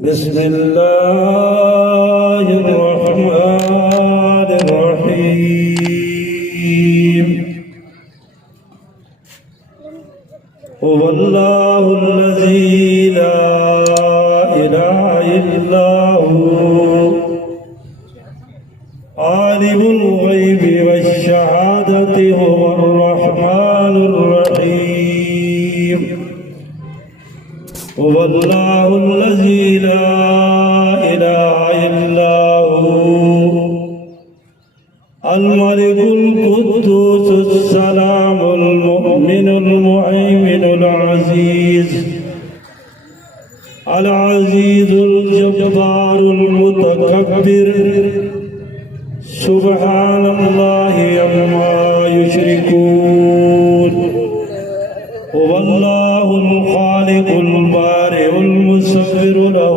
بسم الله الرحمن الرحيم هو الله الذي لا إله إلا هو عالم الغيب والشهادة هو الرحمن الرحيم هو الله الذي لا إله إلا هو الملك القدوس السلام المؤمن المهيمن العزيز الجبار المتكبر سبحان الله عما يشركون هو الله الخالق البارئ المصور له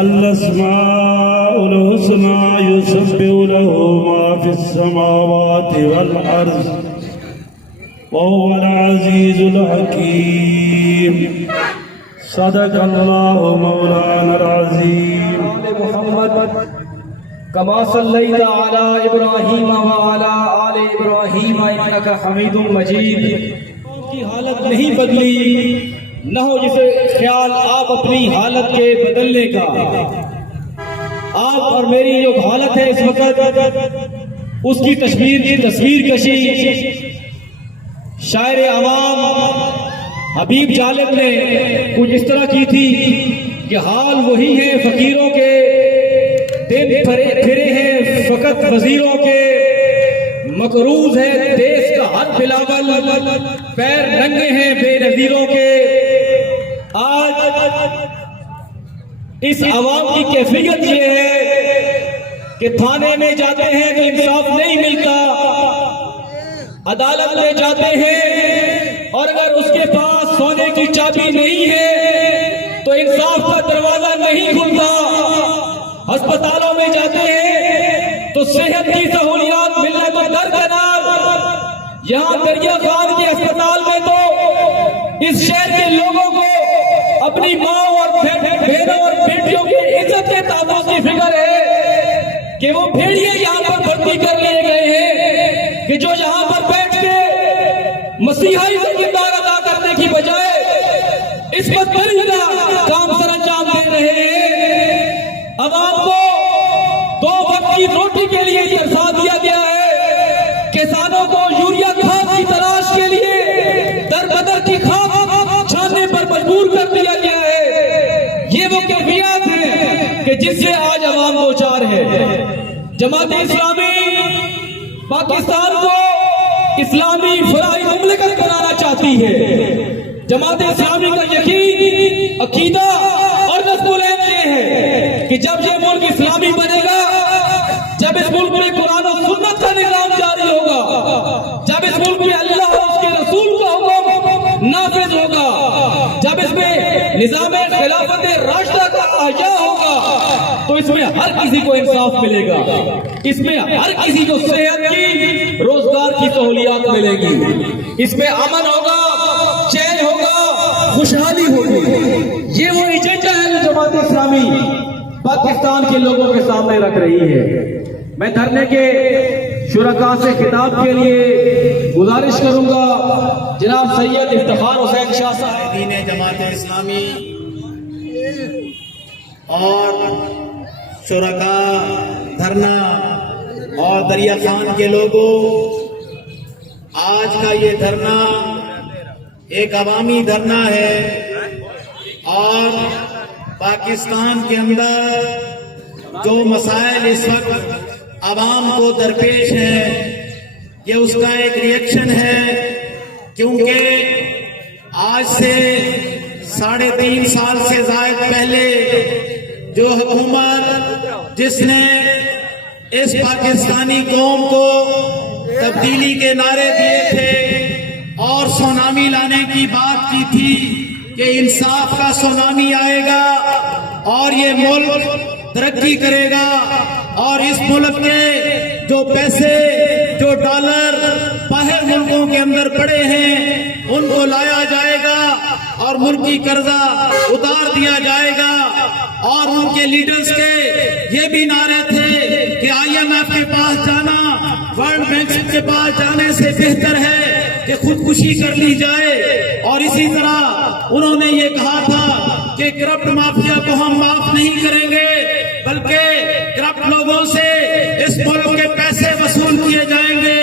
الأسماء الحسنى يسبح له ما في السماوات والأرض وهو العزيز الحكيم صدق الله مولانا العظيم محمد كما صليت على ابراہیم وعلى آل ابراہیم انک حمید مجید کی حالت نہیں بدلی نہ ہو جسے خیال آپ اپنی حالت کے بدلنے کا آپ اور میری جو حالت ہے اس وقت اس کی تصویر کشی شاعر عوام حبیب جالب نے کچھ اس طرح کی تھی کہ حال وہی ہیں فقیروں کے دن پھرے ہیں فقط وزیروں کے مقروض ہے دیس کا ہر بلاول پیر ننگے ہیں بے نظیروں کے آج اس عوام کی کیفیت یہ ہے کہ تھانے میں جاتے ہیں تو انصاف نہیں ملتا عدالت میں جاتے ہیں اور اگر اس کے پاس سونے کی چابی نہیں ہے تو انصاف کا دروازہ نہیں کھلتا ہسپتالوں میں جاتے ہیں تو صحت کی سہولیات ملنے تو درکنار یہاں دریا خان کے ہسپتال میں تو اس شہر کے لوگوں کو اپنی ماں اور بہنوں اور بیٹیوں کی عزت کے تحفظ کی فکر ہے کہ وہ بھیڑیے یہاں پر بھرتی کر لیے گئے ہیں کہ جو یہاں پر بیٹھ کے مسیحائی سے کردار ادا کرنے کی بجائے اس پر پریدہ کام سر انجام دے رہے ہیں عوام کو دو وقت کی روٹی کے لیے ترسا دیا گیا ہے کسانوں کو یوریا کھاد کی تلاش کے لیے در بدر کی کھاد چھاننے پر مجبور کر دیا گیا ہے یہ وہ کیفیات ہیں کہ جس سے آج عوام دوچار ہے جماعت اسلامی پاکستان کو اسلامی فلاحی مملکت بنانا چاہتی ہے جماعت اسلامی کا یقین عقیدہ اور نصب العین یہ ہے کہ جب یہ ملک اسلامی بنے گا جب اس ملک میں قرآن و سنت کا نظام جاری ہوگا جب اس ملک میں اللہ اور اس کے رسول کا حکم نافذ ہوگا جب اس میں نظام خلافت راشدہ کا احیا ہوگا تو اس میں ہر کسی کو انصاف ملے گا اس میں ہر کسی کو صحت کی روزگار کی سہولیات ملے گی اس میں امن ہوگا چین ہوگا خوشحالی ہوگی یہ وہ ایجنڈا ہے جو جماعت اسلامی پاکستان کے لوگوں کے سامنے رکھ رہی ہے میں دھرنے کے شرکاء سے خطاب کے لیے گزارش کروں گا جناب سید افتخار حسین شاہ صاحب دین جماعت اسلامی اور شرکاء دھرنا اور دریا خان کے لوگوں آج کا یہ دھرنا ایک عوامی دھرنا ہے اور پاکستان کے اندر جو مسائل اس وقت عوام کو درپیش ہیں یہ اس کا ایک ریئیکشن ہے کیونکہ آج سے 3.5 سال سے زائد پہلے جو حکومت جس نے اس پاکستانی قوم کو تبدیلی کے نعرے دیے تھے اور سونامی لانے کی بات کی تھی کہ انصاف کا سونامی آئے گا اور یہ ملک ترقی کرے گا اور اس ملک کے جو پیسے جو ڈالر باہر ملکوں کے اندر پڑے ہیں ان کو لایا جائے گا اور ملکی قرضہ اتار دیا جائے گا. اور ان کے لیڈرز کے یہ بھی نعرے تھے کہ IMF کے پاس جانا ورلڈ بینک کے پاس جانے سے بہتر ہے کہ خودکشی کر لی جائے. اور اسی طرح انہوں نے یہ کہا تھا کہ کرپٹ مافیا کو ہم معاف نہیں کریں گے بلکہ کرپٹ لوگوں سے اس ملک کے پیسے وصول کیے جائیں گے.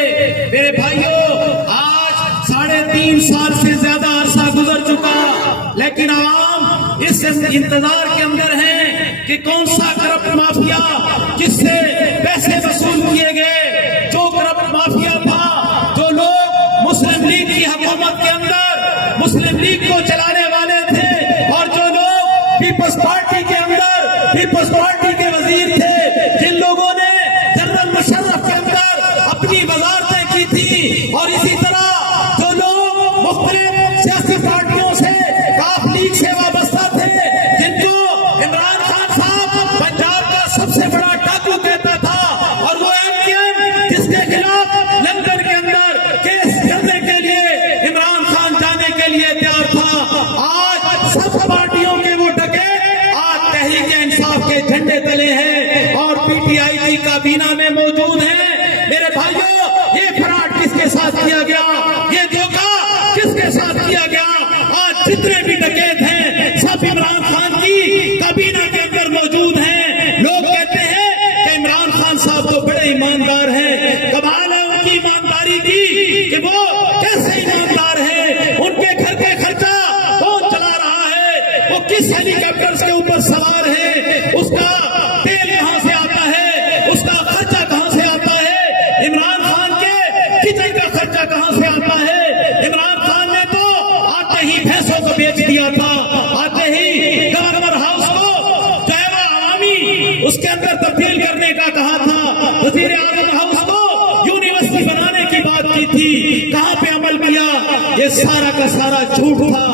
میرے بھائیوں، آج 3.5 سال سے زیادہ عرصہ گزر چکا، لیکن عوام اس انتظار کے اندر ہے کہ کون سا کرپٹ مافیا جس سے پیسے وصول کیے گئے، جو کرپٹ مافیا تھا، جو لوگ مسلم لیگ کی حکومت کے اندر مسلم لیگ کو چلانے والے تھے، اور جو لوگ پیپلز پارٹی کے اندر پیپلز پارٹی کے وزیر تھے، جن لوگوں نے جنرل مشرف کے اندر اپنی وزارتیں کی تھی، اور اسی طرح جو لوگ مختلف سیاسی پارٹیوں سے کاف لیگ سے وابستہ تھے، جن کو عمران خان صاحب پنجاب کا سب سے بڑا ڈاکو کہتا تھا، اور وہ MKM جس کے خلاف لندن کے اندر کیس کرنے کے لیے عمران خان جانے کے لیے تیار تھا، آج سب پارٹیوں کے وہ ڈکے آج تحریک انصاف کے جھنڈے تلے ہیں اور PTI کی کابینہ میں موجود ہیں. میرے بھائیوں، یہ فراڈ کس کے ساتھ کیا گیا، یہ دھوکہ کس کے ساتھ کیا گیا؟ آج جتنے بھی ڈکیت ہیں سب عمران خان کی کابینہ کے اندر موجود ہیں. لوگ کہتے ہیں کہ عمران خان صاحب تو بڑے ایماندار ہیں. کمال ہے ان کی ایمانداری کی کہ وہ کیسے ایماندار ہیں. ان کے گھر کے خرچہ کون چلا رہا ہے، وہ کس ہیلی کاپٹر کے اوپر سوار ہے، اس کا تیل کہاں سے آتا ہے، اس کا خرچہ کہاں سے آتا ہے، عمران خان کے کچن کا خرچہ کہاں سے آتا ہے. عمران خان نے تو آتے ہی بھینسوں کو بیچ دیا تھا، آتے ہی گورنر ہاؤس کو جو ہے وہ عوامی اس کے اندر تبدیل کرنے کا کہا تھا، وزیر اعظم ہاؤس کو یونیورسٹی بنانے کی بات کی تھی، کہاں پہ عمل کیا؟ یہ سارا کا سارا جھوٹ تھا.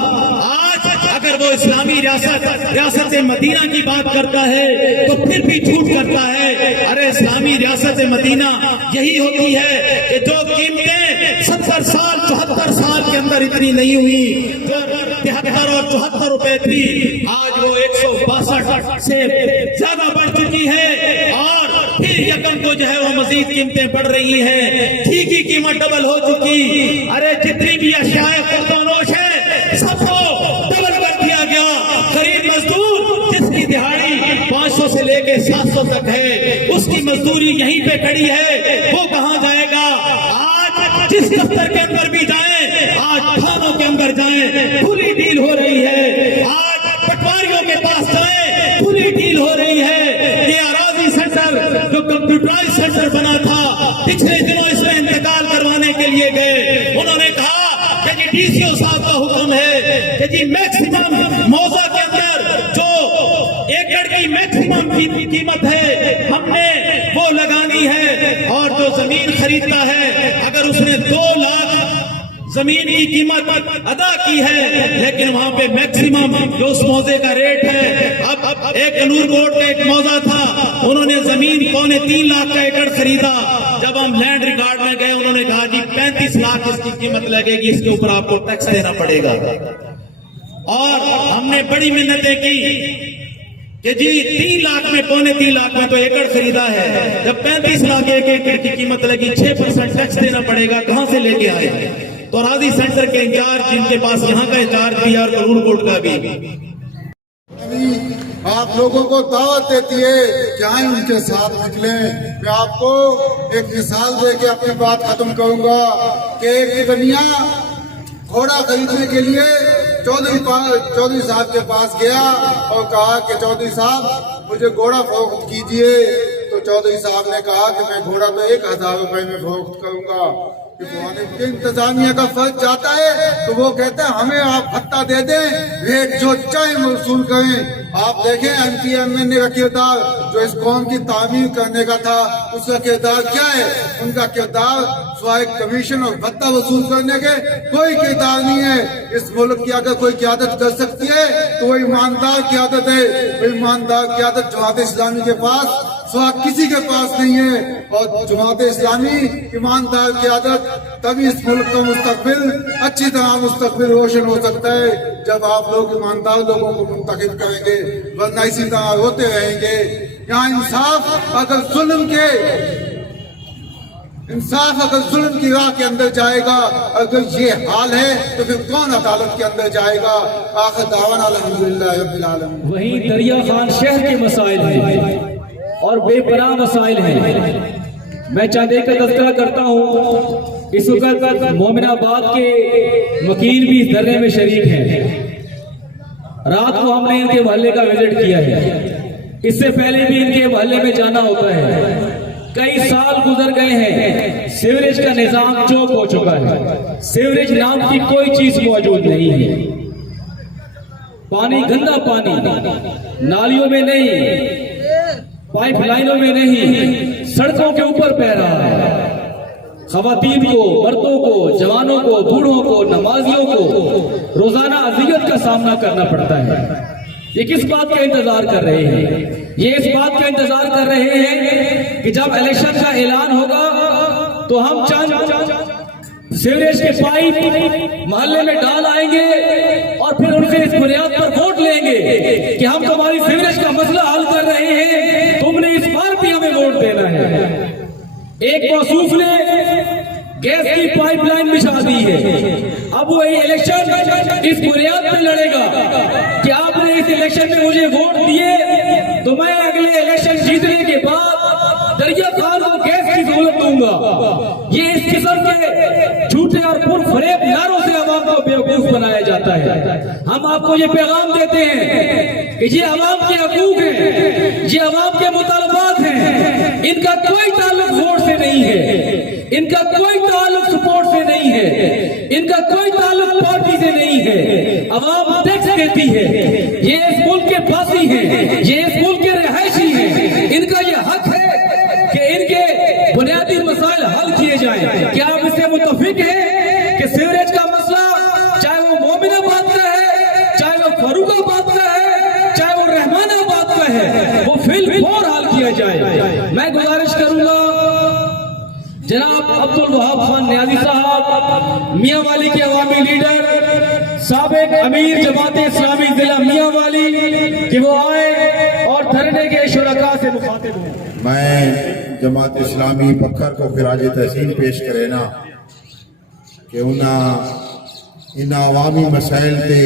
آج اگر وہ اسلامی ریاست مدینہ کی بات کرتا ہے تو پھر بھی جھوٹ کرتا ہے. ارے اسلامی ریاست مدینہ یہی ہوتی ہے کہ جو قیمتیں 70 سال 74 سال کے اندر اتنی نہیں ہوئی، جو 73 اور 74 روپے تھی، آج وہ 162 سے زیادہ بڑھ چکی ہے. اور پھر یکم کو جو ہے وہ مزید قیمتیں بڑھ رہی ہیں، گھی کی قیمت ڈبل ہو چکی. ارے جتنی بھی اشیاء خوردونوش ہے سب کو ڈبل کر دیا گیا. غریب مزدور جس کی دہاڑی 500 سے لے کے 700 تک ہے، اس کی مزدوری یہیں پہ کھڑی ہے، وہ کہاں جائے گا؟ آج جس دفتر کے اندر بھی جائیں، آج تھانوں کے اندر جائیں، کھلی ڈیل ہو رہی ہے. آج پٹواریوں کے پاس جائیں، کھلی ڈیل ہو رہی ہے. یہ اراضی سینٹر جو کمپیوٹرائز سینٹر بنا تھا، پچھلے دنوں اس میں انتقال کروانے کے لیے گئے. انہوں نے کہا کہ جی DCO صاحب کا حکم ہے کہ جی میکسیمم موضع کے اندر جو ایکڑ کی میکسیمم قیمت ہے ہم نے وہ لگانی ہے، اور جو زمین خریدتا ہے اگر اس نے 2 لاکھ زمین کی قیمت ادا کی ہے، لیکن وہاں پہ میکسیمم جو اس موضع کا ریٹ ہے، اب ایک نور کوٹ کا ایک موضع تھا، انہوں نے زمین 3.25 لاکھ کا ایکڑ خریدا. جب ہم لینڈ ریکارڈ میں گئے، انہوں نے کہا جی 35 لاکھ اس کی قیمت لگے گی، اس کے اوپر آپ کو ٹیکس دینا پڑے گا. اور ہم نے بڑی محنتیں کی کہ جی 3 لاکھ میں 3.25 لاکھ میں تو ایکڑ خریدا ہے، جب 35 لاکھ ایک ایکڑ کی قیمت لگی، 6% ٹیکس دینا پڑے گا. کہاں سے لے کے آئے؟ تو راضی سینٹر کے انچارج، جن کے پاس یہاں کا انچارج بھی اور قانون کوٹ کا بھی، آپ لوگوں کو دعوت دیتی ہے کہ آئیں ان کے ساتھ نکلیں. میں آپ کو ایک مثال دے کے اپنی بات ختم کروں گا کہ ایک بنیا گھوڑا خریدنے کے لیے چودھری صاحب کے پاس گیا اور کہا کہ چودھری صاحب مجھے گھوڑا فروخت کیجئے. تو چودھری صاحب نے کہا کہ میں گھوڑا تو 1000 روپے میں فروخت کروں گا. انتظامیہ کا فرض جاتا ہے تو وہ کہتے ہیں ہمیں آپ بھتہ دے دیں، ریٹ جو چاہے وصول کریں. آپ دیکھیں MPMN کا کردار جو اس قوم کی تعمیر کرنے کا تھا، اس کا کردار کیا ہے؟ ان کا کردار سوائے کمیشن اور بھتہ وصول کرنے کے کوئی کردار نہیں ہے. اس ملک کی اگر کوئی قیادت کر سکتی ہے تو وہ ایماندار قیادت ہے. وہ ایماندار قیادت جماعت اسلامی کے پاس سوا کسی کے پاس نہیں ہے. اور جماعت اسلامی ایماندار کی عادت تبھی اس ملک کا مستقبل اچھی طرح مستقبل روشن ہو سکتا ہے جب آپ لوگ ایماندار لوگوں کو منتخب کریں گے، ورنہ اسی طرح ہوتے رہیں گے. یہاں انصاف اگر ظلم کی راہ کے اندر جائے گا، اگر یہ حال ہے تو پھر کون عدالت کے اندر جائے گا؟ آخر دعوانا الحمدللہ رب العالمین. وہیں دریا خان شہر کے مسائل ہیں اور بے پناہ مسائل ہیں. میں چند ایک کا تذکرہ کرتا ہوں. اس وقت مومن آباد کے وکیل بھی اس دھرنے میں شریک ہیں. رات کو ہم نے ان کے محلے کا وزٹ کیا ہے. اس سے پہلے بھی ان کے محلے میں جانا ہوتا ہے. کئی سال گزر گئے ہیں، سیوریج کا نظام چوک ہو چکا ہے. سیوریج نام کی کوئی چیز موجود نہیں ہے. پانی گندا پانی نالیوں میں نہیں، پائپ لائنوں میں نہیں، سڑکوں کے اوپر بہ رہا ہے. خواتین کو، مردوں کو، جوانوں کو، بوڑھوں کو، نمازیوں کو روزانہ اذیت کا سامنا کرنا پڑتا ہے. یہ کس بات کا انتظار کر رہے ہیں؟ یہ اس بات کا انتظار کر رہے ہیں کہ جب الیکشن کا اعلان ہوگا تو ہم چند سیوریج کے پائپ محلے میں ڈال آئیں گے اور پھر ان سے اس بنیاد پر ووٹ لیں گے کہ ہم تمہاری سیوریج کا مسئلہ حل کر رہے ہیں، تم نے اس بار بھی ہمیں ووٹ دینا ہے. ایک موصوف نے گیس کی پائپ لائن بچھا دی ہے. اب وہی الیکشن اس بنیاد پہ لڑے گا کہ آپ نے اس الیکشن میں مجھے ووٹ دیے تو میں اگلے الیکشن جیتنے کے بعد دریا خان کو گیس کی ضرورت دوں گا. یہ اس قسم کے جھوٹے اور پر فریب نعروں سے عوام کو بیوقوف بنایا جاتا ہے. ہم آپ کو یہ پیغام دیتے ہیں کہ یہ عوام کے حقوق ہیں، یہ عوام کے مطالبات ہیں. ان کا کوئی تعلق ووٹ سے نہیں ہے، ان کا کوئی تعلق سپورٹ سے نہیں ہے، ان کا کوئی تعلق پارٹی سے نہیں ہے. عوام ٹیکس دیتی ہے، یہ اس ملک کے باسی ہیں، یہ اس ملک کے رہائشی ہیں. ان کا یہ حق ہے کہ ان کے بنیادی مسائل حل کیے جائیں. کیا آپ اس سے متفق ہیں کہ سیوریج کا مسئلہ چاہے وہ مومن آباد کا ہے، چاہے وہ فاروق آباد کا ہے، چاہے وہ رحمان آباد کا ہے، وہ فی الفور حل کیا جائے؟ میں گزارش کروں گا جناب عبد الوہاب خان نیازی صاحب، میاں والی کے عوامی لیڈر، سابق امیر جماعت اسلامی ضلع میاں والی، کہ وہ آئے اور دھرنے کے شرکاء سے مخاطب ہوں. میں جماعت اسلامی پکھر کو خراج تحسین پیش کرے نا کہ ان عوامی مسائل تے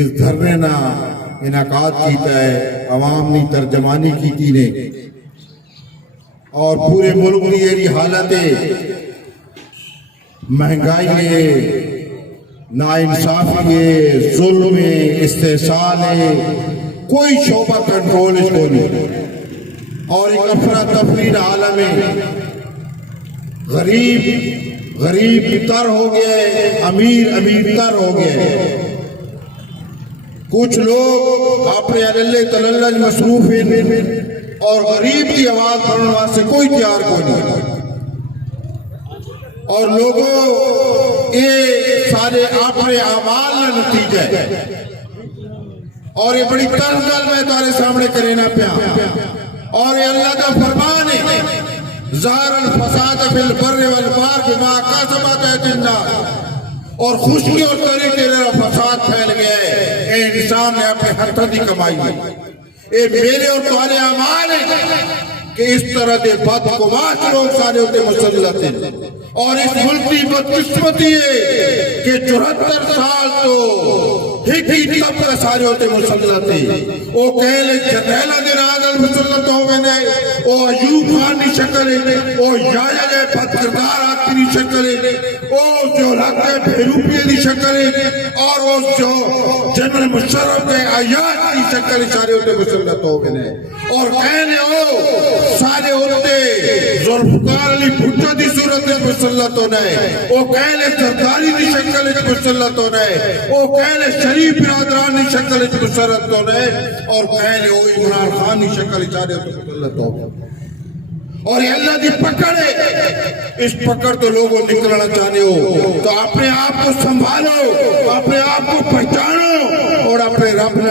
اس دھرنے نا انعقاد کیتا ہے، عوام نے ترجمانی کیتی نے اور پورے ملک کی یہ حالت ہے، مہنگائی ہے، ناانصافی ہے، ظلم ہے، استحصال ہے، کوئی شعبہ کنٹرول اس کو نہیں. اور ایک افراتفری عالم ہے، غریب تر ہو گیا ہے، امیر تر ہو گیا ہے. کچھ لوگ اپنے اللہ تلل مصروف ہیں اور غریب کی آواز بڑھنے واسطے کوئی تیار کو نہیں. اور لوگوں یہ سارے اپنے اعمال کا نتیجہ ہے. اور یہ بڑی طرز گل میں تمہارے سامنے کرینا پیا. اور یہ اللہ کا فرمان ہے، ظاہر الفساد فی البر والبحر بما کسبت ایدی الناس. اور خشکی اور تری تیرا فساد پھیل گیا ہے، اے انسان نے اپنے ہاتھوں کی کمائی ہے. اے میرے اور تمہارے اعمال ہیں کہ اس طرح دے بدگماش لوگ سارے ہوتے مسلط ہیں. اور اس ملک کی بدقسمتی ہے کہ 74 سال تو ہی طبقہ سارے ہوتے مسلط ہیں. وہ کہلے جنریلہ دے نازل مسلط ہو گئے نے، وہ ایوب خان کی شکل ہے، وہ یایا جائے بدکردار آدمی کی شکل ہے، وہ جو لگتے بھیروپیے کی شکل ہے، اور وہ جو جنرل مشرف کے آیات کی شکل سارے ہوتے مسلط ہو گئے نے. اور کہنے ہو سارے ہوتے ذوالفقار علی بھٹو دی صورت میں مسلط ہونا ہے، وہ کہنے سرداری دی شکل میں مسلط ہونا ہے، وہ کہنے شریف برادران دی شکل میں مسلط ہونا ہے، اور کہنے وہ عمران خان دی شکل سارے ہوتے مسلط ہو گئے. اور یہ اللہ دی پکڑ ہے. اس پکڑ تو لوگوں نکلنا چاہنے ہو تو اپنے آپ کو سنبھالو، اپنے آپ کو پہچانو اور اپنے رب نے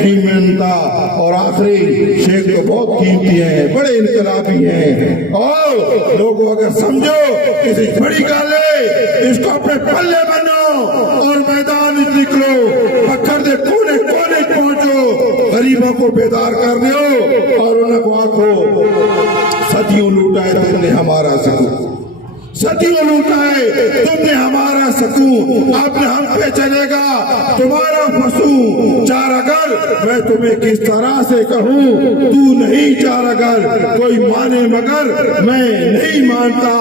نہیں مانتا. اور آخری شیخ تو بہت قیمتی ہیں, بڑے انقلابی ہیں, اور لوگوں اگر سمجھو کسی بڑی گل ہے اس کو اپنے پلے بنو اور میدان نکلو, پکڑ دے کونے کونے پہنچو, غریبوں کو بیدار کر دو اور انہیں کو آنکھو صدیوں لوٹا ہے تم نے ہمارا سکون, صدیوں لوٹا ہے تم نے ہمارا سکون, آپ نے ہم پہ چلے گا تمہارا فسون. چارگر میں تمہیں کس طرح سے کہوں, تو نہیں چارگر کوئی مانے مگر میں نہیں مانتا,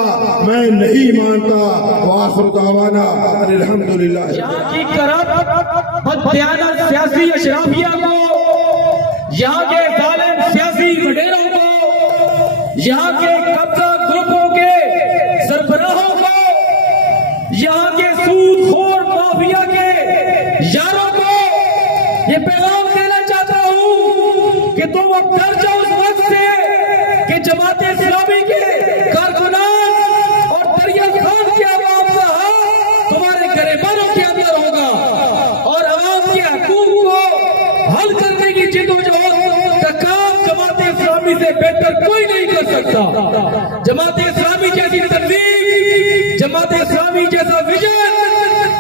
میں نہیں مانتا. وآخر دعوانا الحمدللہ. یہاں کی کرپٹ بددیانت سیاسی اشرافیہ کو, یہاں کے ظالم سیاسی وڈیروں کو, یہاں کے قبضہ گروپوں کے سربراہوں کو, یہاں کے سود خور مافیا کے یاروں کو یہ پیغام دینا چاہتا ہوں کہ تم اب ڈر جاؤ اس وقت سے کہ جماعت اسلامی کے کارکنان اور دریا خان کے عوام کا حق تمہارے گریبانوں کے اندر ہوگا, اور عوام کے حقوق کو حل کرنے کی جدوجہد کا کام جماعت اسلامی سے بہتر کوئی نہیں کر سکتا. جماعت اسلامی جیسی تنظیم, جماعت اسلامی جیسا ویژن,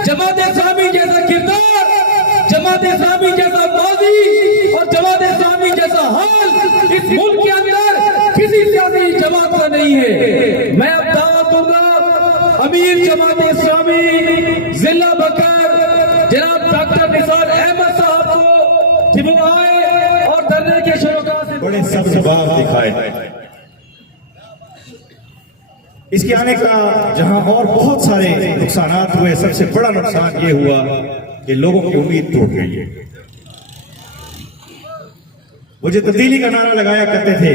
جماعت اسلامی جیسا کردار, جماعت اسلامی جیسا ماضی اور جماعت اسلامی جیسا حال اس ملک کے اندر کسی سیاسی جماعت کا نہیں ہے. میں اب دعوت دوں گا امیر جماعت اسلامی ضلع بکر جناب ڈاکٹر نثار احمد صاحب کو کہ وہ آئے اور دھرنے کے شرکا سے بڑے سبز باغ دکھائے. اس کے آنے کا جہاں اور بہت سارے نقصانات ہوئے, سب سے بڑا نقصان یہ ہوا کہ لوگوں کی امید ٹوٹ گئی. وہ جو تبدیلی کا نعرہ لگایا کرتے تھے,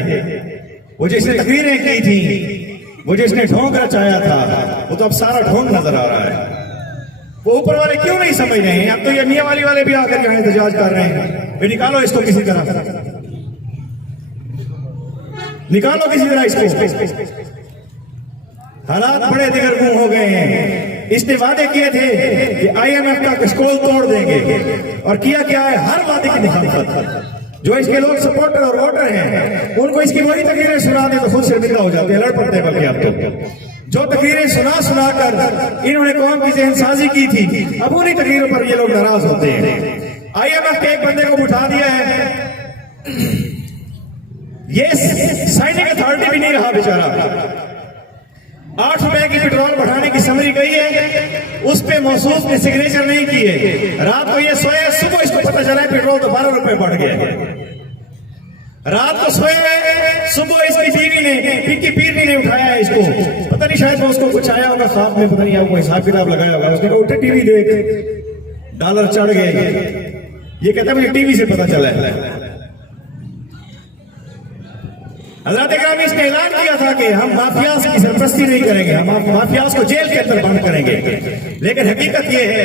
وہ جو اس نے تقریریں کی تھی, وہ جو اس نے ڈھونگ رچایا تھا, وہ تو اب سارا ڈھونگ نظر آ رہا ہے. وہ اوپر والے کیوں نہیں سمجھ رہے ہیں؟ اب تو یہ میاں والی والے بھی آ کر یہاں احتجاج کر رہے ہیں. پھر نکالو اس کو کسی طرح, نکالو کسی طرح اس کو. حالات بڑے دگرگوں ہو گئے ہیں. اس نے وعدے کیے تھے کہ آئی ایم ایف کا کشکول توڑ دیں گے, اور کیا کیا ہے, ہر وعدے کی مخالفت. جو اس کے لوگ سپورٹر اور ووٹر ہیں ان کو اس کی وہی تقریریں سنا دیں تو خود سے ملتا ہو جاتے ہیں, لڑ پڑتے ہیں. بلکہ اب تو جو تقریریں سنا کر انہوں نے قوم کی ذہن سازی کی تھی, اب انہی تقریروں پر یہ لوگ ناراض ہوتے ہیں. آئی ایم ایف کے ایک بندے کو بٹھا دیا ہے, یہ سائننگ اتھارٹی بھی نہیں رہا بیچارہ. 8 روپے کی پیٹرول بڑھانے کی سمری گئی ہے, اس پہ موصوف نے سگنیچر نہیں کیے. رات کو یہ سوئے, صبح اس کو پتہ چلا ہے پیٹرول تو 12 روپے بڑھ گیا. رات کو سوئے ہوئے, صبح اس کی بیوی نے, ان کی پیرنی نے اٹھایا ہے اس کو. پتہ نہیں شاید وہ اس کو کچھ آیا ہوگا خواب میں, پتہ نہیں آپ کو حساب کتاب لگایا ہوگا. اس نے کہا اٹھے ٹی وی دیکھ, ڈالر چڑھ گئے. یہ کہتا ہے مجھے ٹی وی سے پتہ چلا ہے. حضرات گرامی, اس نے اعلان کیا تھا کہ ہم مافیاز کی سرپرستی نہیں کریں گے, ہم مافیاز کو جیل کے اندر بند کریں گے. لیکن حقیقت یہ ہے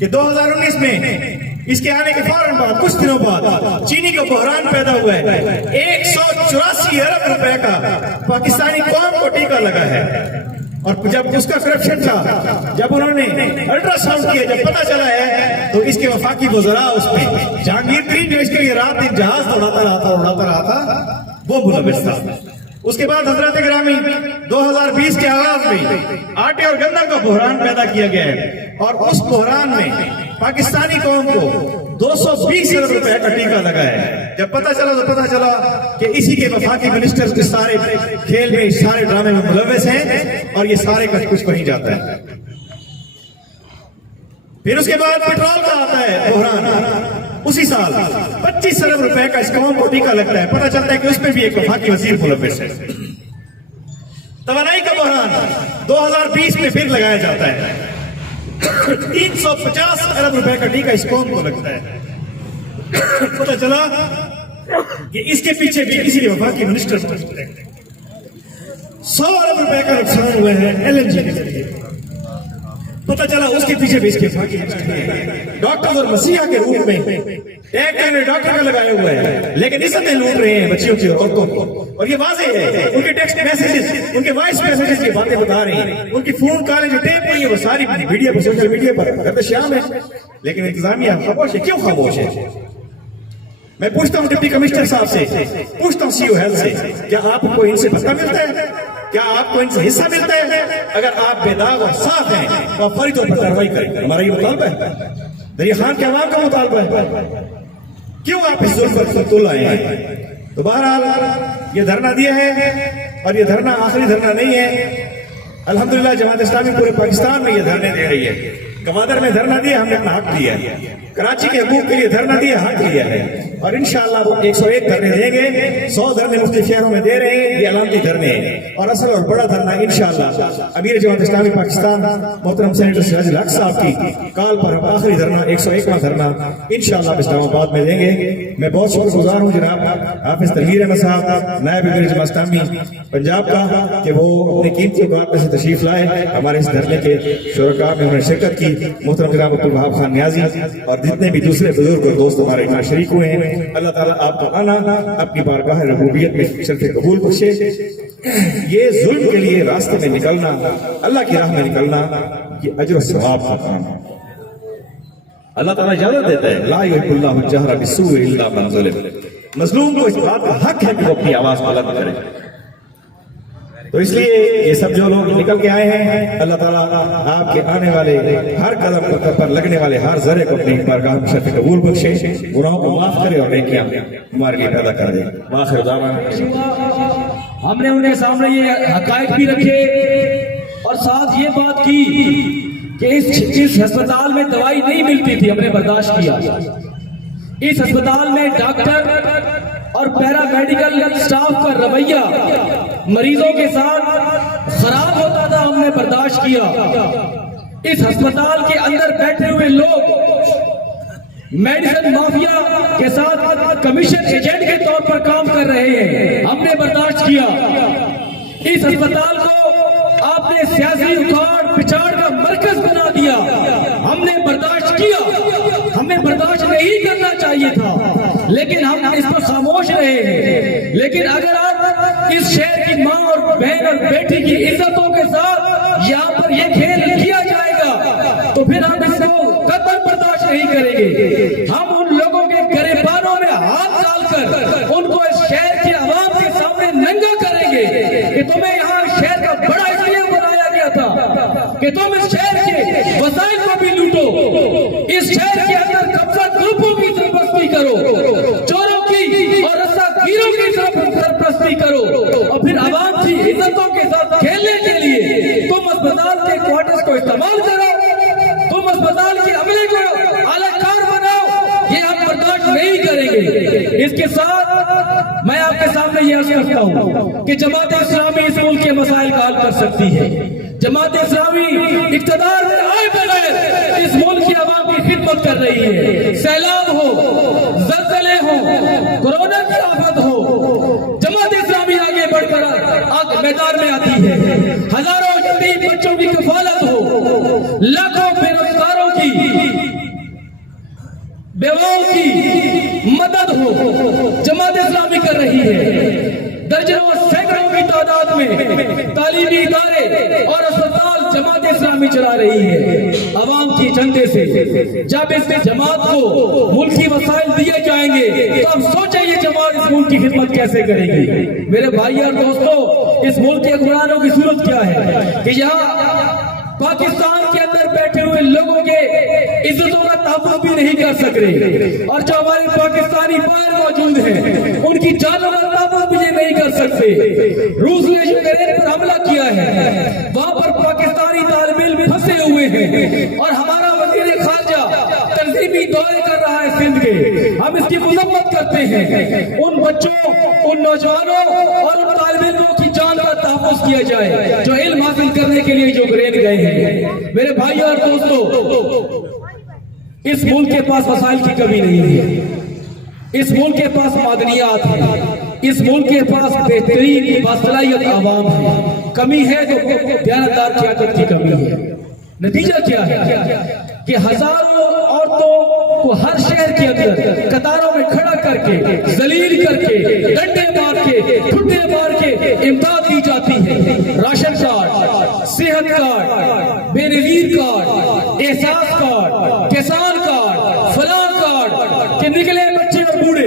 کہ 2019 میں اس کے آنے کے فوراً بعد, کچھ دنوں بعد, چینی کا بحران پیدا ہوا ہے. 184 ارب روپے کا پاکستانی قوم کو ٹیکہ لگا ہے. اور جب اس کا کرپشن تھا, جب انہوں نے الٹرا ساؤنڈ کیا, جب پتا چلا ہے تو اس کے وفاقی وزراء اس میں جہانگیر ترین جو اس کے لیے رات دن جہاز اڑاتا رہا تھا وہ ملوث تھا. اس کے بعد حضرات گرامی 2020 کے آغاز میں آٹے اور گندم کا بحران پیدا کیا گیا ہے, اور اس بحران میں پاکستانی قوم کو 220 ارب روپے کا ٹیکہ لگا ہے. جب پتا چلا تو پتا چلا کہ اسی کے وفاقی منسٹر کے سارے کھیل میں, سارے ڈرامے میں ملوث ہیں, اور یہ سارے کا کچھ وہیں جاتا ہے. پھر اس کے بعد پیٹرول کا آتا ہے بحران. اسی سال 25 ارب روپے کا اس قوم کو ٹیکہ لگتا ہے. پتہ چلتا ہے کہ اس پہ بھی ایک وفاقی وزیر ملوث ہے. توانائی کا بحران 2020 میں پھر لگایا جاتا ہے. 350 ارب روپے کا ٹیکہ اس قوم کو لگتا ہے. پتہ چلا کہ اس کے پیچھے بھی کسی وفاقی منسٹر 100 ارب روپے کا نقصان ہوا ہے LNG کے ذریعے. پتہ چلا اس کے پیچھے بھی اس کے وفاقی ڈاکٹر اور مسیحا کے روپ میں ڈاکٹر کا لگایا ہوا ہے, لیکن عزتیں لوٹ رہے ہیں بچیوں کی اور عورتوں کو. اور یہ واضح ہے, ان کے ٹیکسٹ میسیجز, ان کے وائس میسیجز کی باتیں بتا رہی ہیں, ان کی فون کالیں جو ٹیپ ہوئی ہے وہ ساری میڈیا پر, سوشل میڈیا پر گردش عام ہے. لیکن انتظامیہ خاموش ہے. کیوں خاموش ہے؟ میں پوچھتا ہوں ڈپٹی کمشنر صاحب سے, پوچھتا ہوں CO ہیلتھ سے, کیا آپ کو ان سے بھتہ ملتا ہے؟ کیا آپ کو ان سے حصہ ملتا ہے؟ اگر آپ بے داغ اور صاف ہیں تو آپ فوری طور پر کارروائی کریں. ہمارا یہ مطالبہ ہے, دریا خان کے عوام کا مطالبہ ہے. کیوں آپ اس ظلم پر تل آئے ہیں؟ تو بہرحال یہ دھرنا دیا ہے, اور یہ دھرنا آخری دھرنا نہیں ہے. الحمدللہ جماعت اسلامی پورے پاکستان میں یہ دھرنے دے رہی ہے. گوادر میں دھرنا دیا, ہم نے اپنا حق دیا ہے. کراچی کے حقوق کے لیے دھرنا دیا, حق دیا ہے. اور انشاءاللہ وہ 101 دھرنے دیں گے. 100 دھرنے مختلف شہروں میں دے رہے ہیں. یہ علامتی دھرنے ہیں, اور اصل اور بڑا دھرنا انشاءاللہ امیر جماعت اسلامی پاکستان محترم سینیٹر سراج الحق صاحب کی کال پر ہم آخری دھرنا 101واں دھرنا انشاءاللہ اسلام آباد میں دیں گے. میں بہت شکر گزار ہوں جناب حافظ تنویر احمد صاحب, نائب امیر جماعت اسلامی پنجاب کا, کہ وہ اپنی قیمتی اوقات میں سے تشریف لائے. ہمارے اس دھرنے کے شرکاء میں انہوں نے شرکت کی. محترم جناب عبدالوہاب خان نیازی اور جتنے بھی دوسرے بزرگ اور دوست ہمارے یہاں شریک ہوئے ہیں, اللہ تعالیٰ آپ کو آنا اپنی بارگاہ ربوبیت میں شرف قبول بخشے. یہ ظلم کے لیے راستے میں نکلنا, اللہ کی راہ میں نکلنا, یہ اجر و ثواب کا کام ہے. اللہ تعالیٰ اجازت دیتا ہے, لا یحب اللہ الجہر بالسوء الا من ظلم. مظلوم کو اس بات کا حق ہے کہ وہ اپنی آواز بلند کرے. تو اس لیے یہ سب جو لوگ نکل کے آئے ہیں, اللہ تعالیٰ آپ کے آنے والے ہر قدم پر لگنے والے ہر ذرے کو اپنی بارگاہ میں شرف قبول بخشے, گناہوں کو معاف کرے اور نیکیاں ہمارے لیے پیدا کر دے. وآخر دعوانا ہم نے انہیں سامنے یہ حقائق بھی رکھے, اور ساتھ یہ بات کی کہ اس ہسپتال میں دوائی نہیں ملتی تھی, ہم نے برداشت کیا. اس ہسپتال میں ڈاکٹر اور پیرا میڈیکل سٹاف کا رویہ مریضوں کے ساتھ خراب ہوتا تھا, ہم نے برداشت کیا. اس ہسپتال کے اندر بیٹھے ہوئے لوگ میڈیسن مافیا کے ساتھ کمیشن ایجنٹ کے طور پر کام کر رہے ہیں, ہم نے برداشت کیا. اس ہسپتال کو آپ نے سیاسی اکھاڑ پچاڑ کا مرکز بنا دیا, ہم نے برداشت کیا. ہمیں برداشت نہیں کرنا چاہیے تھا, لیکن ہم اس پر خاموش رہے ہیں. لیکن اگر آپ اس شہر کی ماں اور بہن اور بیٹی کی عزتوں کے ساتھ یہاں پر یہ کھیل کیا جائے گا تو پھر ہم اس کو قطعاً برداشت نہیں کریں گے. ہم ان لوگوں کے گریبانوں میں ہاتھ ڈال کر ان کو اس شہر کے عوام کے سامنے ننگا کریں گے کہ تمہیں یہاں شہر کا بڑا اس لیے بنایا گیا تھا کہ تم اس شہر کے وسائل کو بھی لوٹو, اس شہر کے اندر قبضہ گروپوں کی سرپرستی کرو, چوروں کی اور رسا گیروں کی سرپرستی کرو, اور پھر عوام کی عزتوں کے ساتھ کھیلنے کے لیے تم اسپتال کے کوارٹرز کو استعمال کرو, تم اسپتال کے عملے کو اعلی کار بناؤ. یہ ہم برداشت نہیں کریں گے. اس کے ساتھ میں آپ کے سامنے یہ عرض کرتا ہوں کہ جماعت اسلامی اس ملک کے مسائل کا حل کر سکتی ہے. جماعت اسلامی اقتدار میں آئے بغیر اس ملک کی عوام کی خدمت کر رہی ہے. سیلاب ہو, زلزلے ہو, کورونا کی آفت ہو, جماعت اسلامی آگے بڑھ کر میدان میں آتی ہے. ہزاروں یتیم بچوں کی کفالت ہو, لاکھوں بے روزگاروں کی, بیواؤں کی مدد ہو, جماعت اسلامی کر رہی ہے. درجنوں سینکڑوں کی تعداد میں تعلیمی ادارے اور اسپتال جماعت اسلامی چلا رہی ہے عوام کی چندے سے. جب اس جماعت کو ملکی وسائل دیے جائیں گے تو اب سوچیں یہ جماعت اس ملک کی خدمت کیسے کرے گی. میرے بھائی اور دوستو, اس ملک کے حکمرانوں کی صورت کیا ہے کہ یہاں پاکستان کے اندر بیٹھے ہوئے لوگوں کے عزتوں کا تحفظ بھی نہیں کر سک رہے, اور جو ہمارے پاکستانی باہر موجود ہیں ان کی جانوں کا تحفظ بھی یہ نہیں کر سکتے. روس نے یوکرین پر حملہ کیا ہے, وہاں پر پاکستانی طالب علم پھنسے ہوئے ہیں, اور ہمارا وزیر خارجہ تنظیمی دورے کر رہا ہے سندھ کے. ہم اس کی مذمت کرتے ہیں. ان بچوں, ان نوجوانوں اور ان طالب علموں کی جان کا تحفظ کیا جائے جو علم حاصل کرنے کے لیے یوکرین گئے ہیں. میرے بھائی اور دوستو, اس ملک کے پاس وسائل کی کمی نہیں ہے, اس ملک کے پاس معدنیات ہیں, اس ملک کے پاس بہترین باصلاحیت عوام ہے. کمی ہے تو دیانتدار قیادت کی کمی ہے. نتیجہ کیا ہے کہ ہزاروں عورتوں کو ہر شہر کے اندر قطاروں میں کھڑا کر کے, ذلیل کر کے, ڈنڈے مار کے, ٹھڈے مار کے امداد دی جاتی ہے. راشن کارڈ, صحت کارڈ, بے نظیر کارڈ, احساس کارڈ, کسان کارڈ, فلاں کارڈ, کہ نکلے بچے اور بوڑھے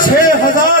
6,000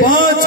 5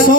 100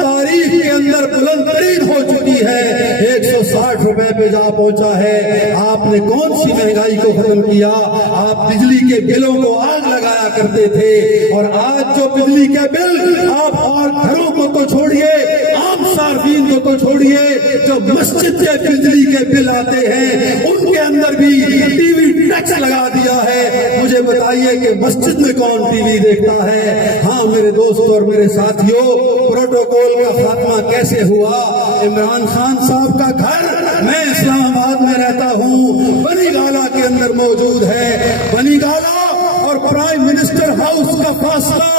تاریخ کے اندر بلند ترین ہو چکی ہے، 160 روپے پہ جا پہنچا ہے۔ آپ نے کون سی مہنگائی کو ختم کیا؟ آپ بجلی کے بلوں کو آگ لگایا کرتے تھے، اور آج جو بجلی کے بل آپ اور گھروں کو تو چھوڑیے، عام صارفین کو تو چھوڑیے، جو مسجد کے بجلی کے بل آتے ہیں ان کے اندر بھی ٹی وی ٹیکس لگا دیا ہے۔ مجھے بتائیے کہ مسجد میں کون ٹی وی دیکھتا ہے؟ ہاں میرے دوستوں اور میرے ساتھیوں، پروٹوکول کا خاتمہ کیسے ہوا؟ عمران خان صاحب کا گھر، میں اسلام آباد میں رہتا ہوں، بنی گالا کے اندر موجود ہے۔ بنی گالا اور پرائم منسٹر ہاؤس کا فاصلہ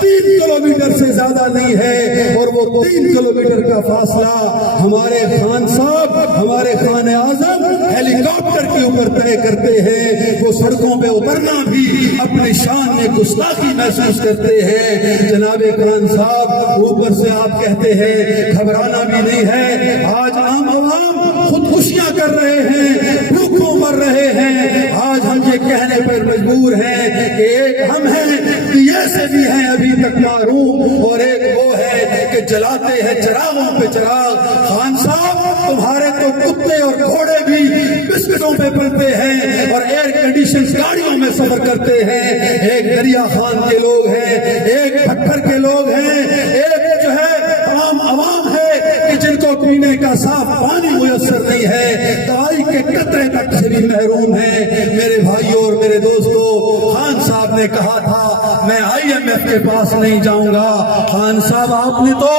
3 کلومیٹر سے زیادہ نہیں ہے، اور وہ 3 کلومیٹر کا فاصلہ ہمارے خان صاحب، ہمارے خان اعظم ہیلی کاپٹر کے اوپر طے کرتے ہیں۔ وہ سڑکوں پہ اترنا بھی اپنی شان میں گستاخی محسوس کرتے ہیں۔ جناب خان صاحب، اوپر سے آپ کہتے ہیں گھبرانا بھی نہیں ہے۔ آج عام عوام خودکشیاں کر رہے ہیں، بھوکوں مر رہے ہیں۔ آج ہم یہ کہنے پر مجبور ہیں کہ ایک ہم ہیں دیے سے بھی ہیں ابھی تک معروم، اور ایک وہ ہے کہ جلاتے ہیں چراغوں پہ چراغ۔ خان صاحب، تمہارے تو کتے اور گھوڑے بھی بسکٹوں پہ پلتے ہیں اور ایئر کنڈیشن گاڑیوں میں سفر کرتے ہیں۔ ایک دریا خان کے لوگ ہیں، ایک پتھر کے لوگ ہیں، ایک جو ہے عام عوام ہے کہ جن کو پینے کا صاف پانی میسر نہیں ہے، دوائی کے قطرے تک سے بھی محروم ہیں۔ میرے بھائیوں اور میرے دوستوں، خان صاحب نے کہا تھا میں IMF کے پاس نہیں جاؤں گا۔ خان صاحب، آپ نے تو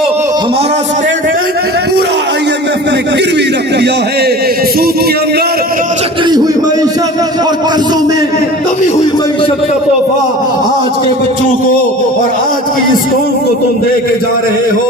ہمارا اسٹیٹ بینک پورا IMF میں گروی رکھ دیا ہے۔ سود کے اندر چکری ہوئی معیشت اور قرضوں میں دبی ہوئی معیشت کا تحفہ آج کے بچوں کو اور آج کی اس قوم کو تم دے کے جا رہے ہو۔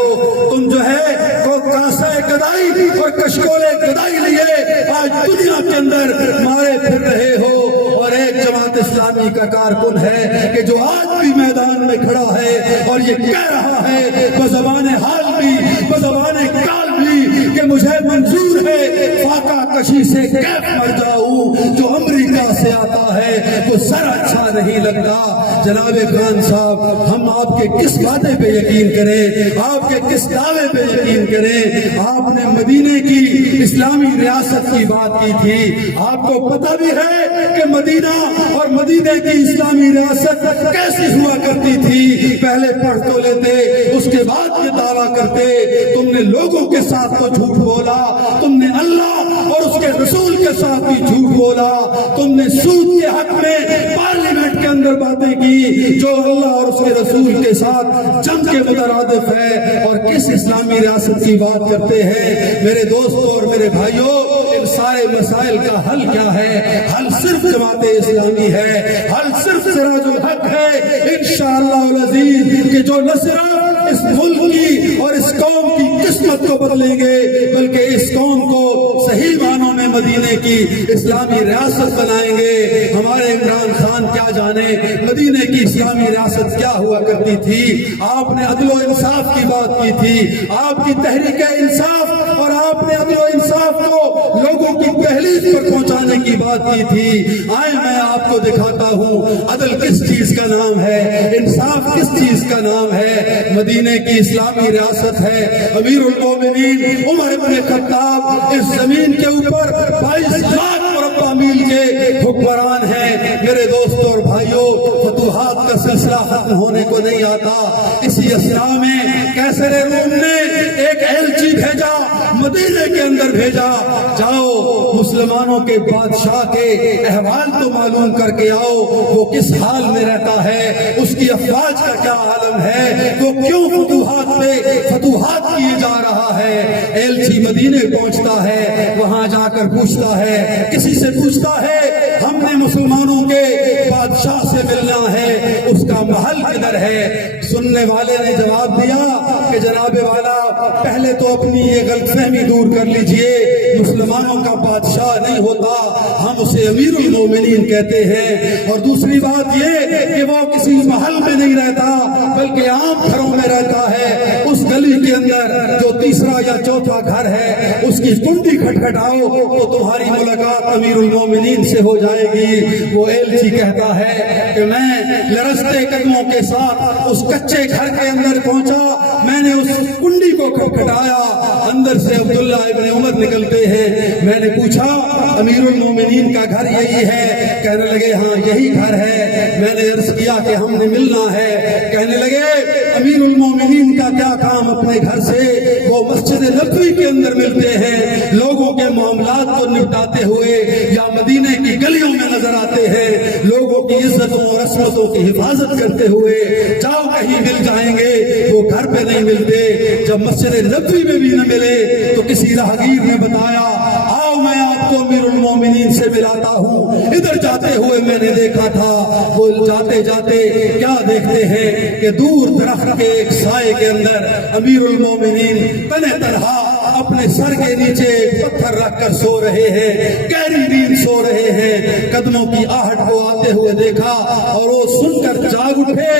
تم جو ہے کاسے گدائی اور کشکولے گدائی لیے آج دنیا کے اندر مارے پھر رہے ہو، اور ایک جماعت اسلامی کا کارکن ہے کہ جو آج بھی میدان میں کھڑا ہے اور یہ کہہ رہا ہے بزبان حال بھی بزبان کال بھی کہ مجھے منظور ہے فاقہ کشی سے کیف مر جاؤں۔ جو امریکہ سے آتا ہے وہ سر اچھا نہیں لگتا۔ جناب خان صاحب، ہم آپ کے کس باتیں پہ یقین کریں، آپ کے کس دعوے پہ یقین کریں؟ آپ نے مدینے کی اسلامی ریاست کی بات کی تھی، آپ کو پتہ بھی ہے کہ مدینہ اور مدینے کی اسلامی ریاست کیسی ہوا کرتی تھی۔ پہلے پڑھ تو لیتے، اس کے بعد یہ دعویٰ کرتے۔ تم نے لوگوں کے ساتھ تو جھوٹ بولا، تم نے اللہ اور اس کے رسول کے ساتھ بھی جھوٹ بولا، تم نے سود کے حق میں پارلیمنٹ کے اندر باتیں کی جو اللہ اور اس کے رسول کے ساتھ جنگ کے مترادف ہے، اور کس اسلامی ریاست کی بات کرتے ہیں؟ میرے دوستوں اور میرے بھائیوں، ان سارے مسائل کا حل کیا ہے؟ حل صرف جماعت اسلامی ہے، حل صرف سراج الحق ہے انشاءاللہ العزیز، کہ جو نہ صرف اس ملک کی اور اس قوم کی قسمت کو بدلیں گے بلکہ اس قوم کو صحیح معنوں میں مدینے کی اسلامی ریاست بنائیں گے۔ ہمارے عمران خان کیا جانے مدینے کی اسلامی ریاست کیا ہوا کرتی تھی۔ آپ نے عدل و انصاف کی بات کی تھی، آپ کی تحریک انصاف، اور آپ نے عدل و انصاف کو لوگوں کی تحلیل پر پہنچانے کی بات کی تھی۔ آئے میں آپ کو دکھاتا ہوں عدل کس چیز کا نام ہے، انصاف کس چیز کا نام ہے۔ مدینے کی اسلامی ریاست ہے، امیر المومنین عمر بن خطاب اس زمین کے اوپر 22 لاکھ مربع میل کے حکمران ہیں۔ میرے دوستوں اور بھائیوں، فتوحات کا سلسلہ ختم ہونے کو نہیں آتا۔ اسی اسنا میں کیسر روم نے ایک ایلچی بھیجا، مدینے کے اندر بھیجا، جاؤ مسلمانوں کے بادشاہ کے احوال تو معلوم کر کے آؤ، وہ کس حال میں رہتا ہے، اس کی افواج کا کیا عالم ہے، وہ کیوں فتوحات کیے جا رہا ہے۔ ایلچی مدینے پہنچتا ہے، وہاں جا کر پوچھتا ہے، کسی سے پوچھتا ہے ہم نے مسلمانوں کے بادشاہ سے ملنا ہے، اس کا محل کدھر ہے؟ سننے والے نے جواب دیا کہ جناب والا، پہلے تو اپنی یہ غلط فہمی دور کر لیجئے، مسلمانوں کا بادشاہ نہیں ہوتا، ہم اسے امیر المومنین کہتے ہیں، اور دوسری بات یہ کہ وہ کسی محل میں نہیں رہتا بلکہ عام گھروں میں رہتا ہے۔ اس گلی کے اندر جو تیسرا یا چوتھا گھر ہے اس کی کنڈی کھٹکھٹاؤ تو تمہاری ملاقات امیر المومنین سے ہو جائے گی۔ وہ ایلچی کہتا ہے کہ میں لرزتے قدموں کے ساتھ اس کچے گھر کے اندر پہنچا، میں نے اس کنڈی کو کھٹکھٹایا، اندر سے عبداللہ ابن عمر نکلتے ہیں۔ میں نے پوچھا امیر المومنین کا گھر یہی ہے؟ کہنے لگے ہاں یہی گھر ہے۔ میں نے عرض کیا کہ ہم نے ملنا ہے۔ کہنے لگے امیر المومنین کا کیا کام اپنے گھر سے؟ وہ مسجد نبوی کے اندر ملتے ہیں، لوگوں کے معاملات کو نپٹاتے ہوئے یا مدینے کی گلیوں میں نظر آتے ہیں، لوگوں کی عزتوں اور عصمتوں کی حفاظت کرتے ہوئے۔ جاؤ کہیں مل جائیں گے، وہ گھر پہ نہیں ملتے۔ جب مسجد نبوی میں بھی نہ ملے تو کسی راہگیر نے بتایا آؤ میں آپ کو امیر المومنین سے ملاتا ہوں۔ ادھر جاتے ہوئے میں نے دیکھا تھا، وہ جاتے جاتے کیا دیکھتے ہیں کہ دور درخت کے ایک سائے کے اندر امیر المومنین تنہ تنہا اپنے سر کے نیچے پتھر رکھ کر سو رہے ہیں، گہری نیند سو رہے ہیں۔ قدموں کی آہٹ کو آتے ہوئے دیکھا اور وہ سن کر جاگ اٹھے،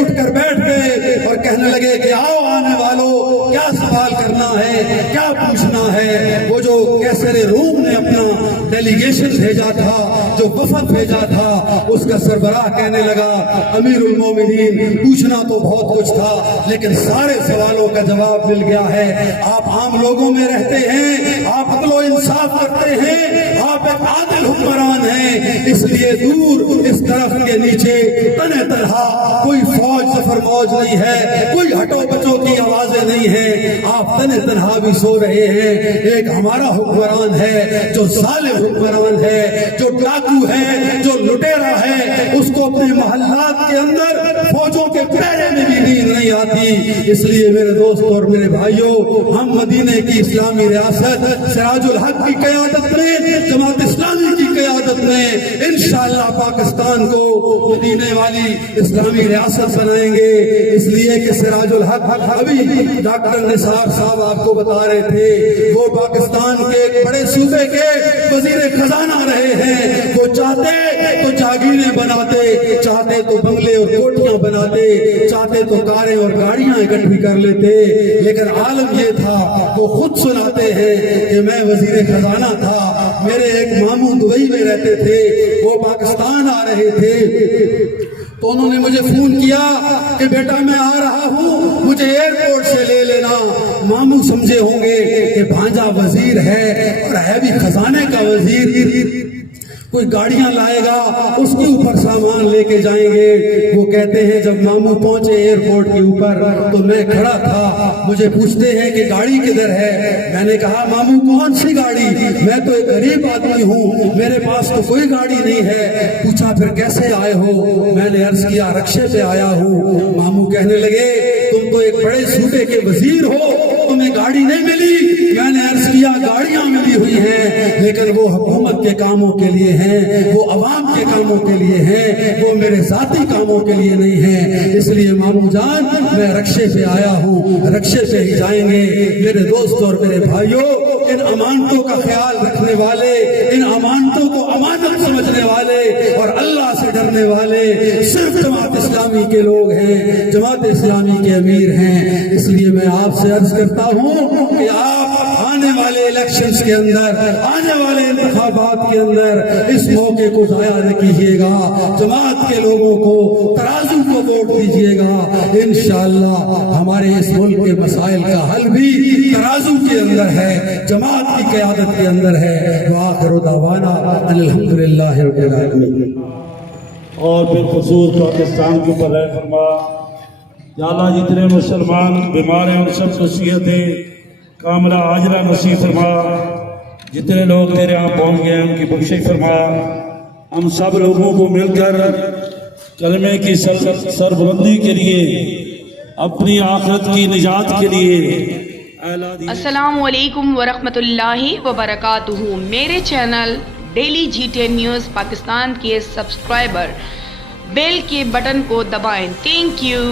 اٹھ کر بیٹھ گئے اور کہنے لگے کہ آؤ آنے والوں، کیا سوال کرنا ہے، کیا پوچھنا ہے؟ وہ جو کیسر روم نے اپنا ڈیلیگیشن بھیجا تھا، جو وفد بھیجا تھا، اس کا سربراہ کہنے لگا امیر المومنین پوچھنا تو بہت کچھ تھا لیکن سارے سوالوں کا جواب مل گیا ہے۔ آپ عام لوگوں میں رہتے ہیں، آپ عدل و انصاف کرتے ہیں، آپ ایک عادل حکمران ہیں، اس لیے دور اس درخت کے نیچے تنہ تنہا کوئی فوج سفر موج نہیں ہے، کوئی ہٹو بچوں کی آوازیں نہیں ہیں، آپ تنہ تنہا بھی سو رہے ہیں۔ ایک ہمارا حکمران ہے جو ظالم حکمران ہے، جو ڈاکو ہے، جو لٹیرا ہے، اس کو اپنے محلات کے اندر فوجوں کے پہرے میں بھی نیند نہیں آتی۔ اس لیے میرے دوستوں اور میرے بھائیوں، ہم مدینے کی اسلامی ریاست سراج الحق کی قیادت میں، جماعت اسلامی کی قیادت میں انشاءاللہ پاکستان کو مدینے والی اسلامی ریاست بنائیں گے۔ اس لیے کہ سراج الحق ابھی ڈاکٹر نثار صاحب آپ کو بتا رہے تھے، وہ پاکستان کے ایک بڑے صوبے کے وزیر خزانہ رہے ہیں۔ وہ چاہتے تو جاگیریں بناتے، چاہتے تو بنگلے اور کوٹیاں بناتے، چاہتے تو کاریں اور گاڑیاں اکٹھی کر لیتے، لیکن عالم یہ تھا، وہ خود سناتے ہیں کہ میں وزیر خزانہ تھا، میرے ایک ماموں دبئی میں رہتے تھے، وہ پاکستان آ رہے تھے تو انہوں نے مجھے فون کیا کہ بیٹا میں آ رہا ہوں، مجھے ایئرپورٹ سے لے لینا۔ ماموں سمجھے ہوں گے کہ بھانجا وزیر ہے اور ہے بھی خزانے کا وزیر، کوئی گاڑیاں لائے گا، اس کے اوپر سامان لے کے جائیں گے۔ وہ کہتے ہیں جب ماموں پہنچے ایئرپورٹ کے اوپر تو میں کھڑا تھا، مجھے پوچھتے ہیں کہ گاڑی کدھر ہے؟ میں نے کہا ماموں کون سی گاڑی، میں تو ایک غریب آدمی ہوں، میرے پاس تو کوئی گاڑی نہیں ہے۔ پوچھا پھر کیسے آئے ہو؟ میں نے عرض کیا رکشے پہ آیا ہوں۔ ماموں کہنے لگے تم تو ایک بڑے صوبے کے وزیر ہو، تمہیں گاڑی نہیں ملی؟ میں نے عرض کیا گاڑیاں ملی ہوئی ہیں لیکن وہ حکومت کے کاموں کے لیے ہیں، وہ عوام کے کاموں کے لیے ہیں، وہ میرے ذاتی کاموں کے لیے نہیں ہیں۔ اس لیے ماموں جان میں رکشے پہ آیا ہوں، رکشے پہ ہی جائیں گے۔ میرے دوستوں اور میرے بھائیوں، ان امانتوں کا خیال رکھنے والے، ان امانتوں کو امانت سمجھنے والے اور اللہ سے ڈرنے والے صرف جماعت اسلامی کے لوگ ہیں، جماعت اسلامی کے امیر ہیں۔ اس لیے میں آپ سے عرض کرتا ہوں کہ آپ آنے والے الیکشنز کے اندر، آنے والے انتخابات کے اندر اس موقع کو ضائع نہ کیجیے گا، جماعت کے لوگوں کو، ترازو کو ووٹ دیجیے گا۔ انشاءاللہ ہمارے اس ملک کے مسائل کا حل بھی ترازو کے اندر ہے، جماعت کی قیادت کے اندر ہے۔ وآخر دعوانا الحمدللہ رب العالمین۔ اور بالخصوص پاکستان کے اوپر رحم فرما یا اللہ، جتنے مسلمان بیمار ہیں ان سب کو صحت کاملہ عاجلہ نصیب فرما، جتنے لوگ تیرے یہاں پہنچ گئے ان کی بخشش فرما۔ ہم سب لوگوں کو مل کر کلمے کی سربلندی کے لیے، اپنی آخرت کی نجات کے لیے السلام علیکم ورحمۃ اللہ وبرکاتہ۔ میرے channel daily G10 news Pakistan کے سبسکرائبر بیل کے بٹن کو دبائیں۔ Thank you.